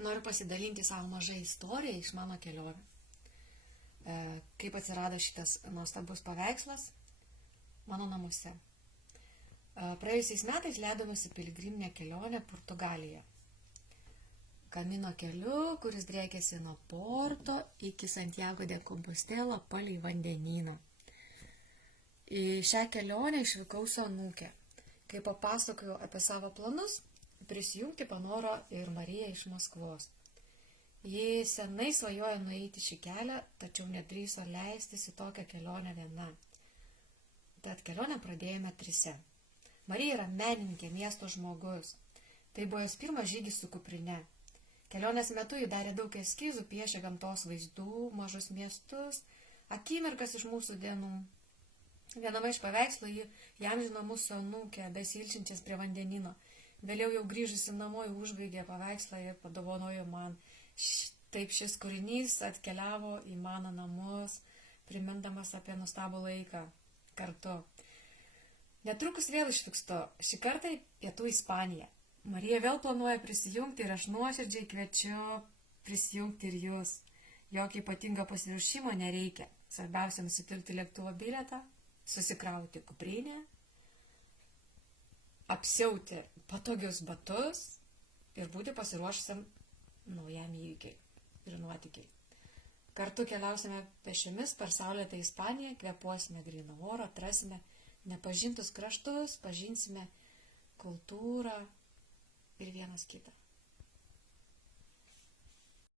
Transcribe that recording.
Noriu pasidalinti savo mažą istoriją iš mano kelionių. Kaip atsirado šitas nuostabus paveikslas mano namuose. Praėjusiais metais leidomasi piligriminę kelionę Portugalijoje. Kamino keliu, kuris driekėsi nuo Porto iki Santiago de Compostela palei vandenyną. Į šią kelionę išvykau su anūke. Kai papasakojau apie savo planus, prisijungti panoro ir Marija iš Maskvos. Ji senai svajojo nueiti šį kelią, tačiau nedrįso leistis į tokią kelionę viena. Tad kelionę pradėjome trise. Marija yra menininkė, miesto žmogus. Tai buvo jos pirmas žygis su kuprine. Kelionės metu ji darė daug eskizų, piešė gamtos vaizdų, mažus miestus, akimirkas iš mūsų dienų. Viename iš paveikslų ji įamžino mūsų anūkę, besilčinčias prie vandenino. Vėliau jau grįžusi namo užbaigė paveikslą ir padovanojo man. Taip šis kūrinys atkeliavo į mano namus, primindamas apie nuostabų laiką kartu. Netrukus vėl išvykstu, šį kartą į Pietų Ispaniją. Marija vėl planuoja prisijungti ir aš nuoširdžiai kviečiu prisijungti ir jūs. Jokio ypatingo pasiruošimo nereikia. Svarbiausia nusipirkti lėktuvo bilietą, susikrauti kuprinę, apsiauti patogius batus ir būti pasiruošusiam naujam įvykiai ir nuotykiai. Kartu keliausime pešiomis per saulėtą Ispaniją, kvėpuosime gryną orą, atrasime nepažintus kraštus, pažinsime kultūrą ir vienas kitą.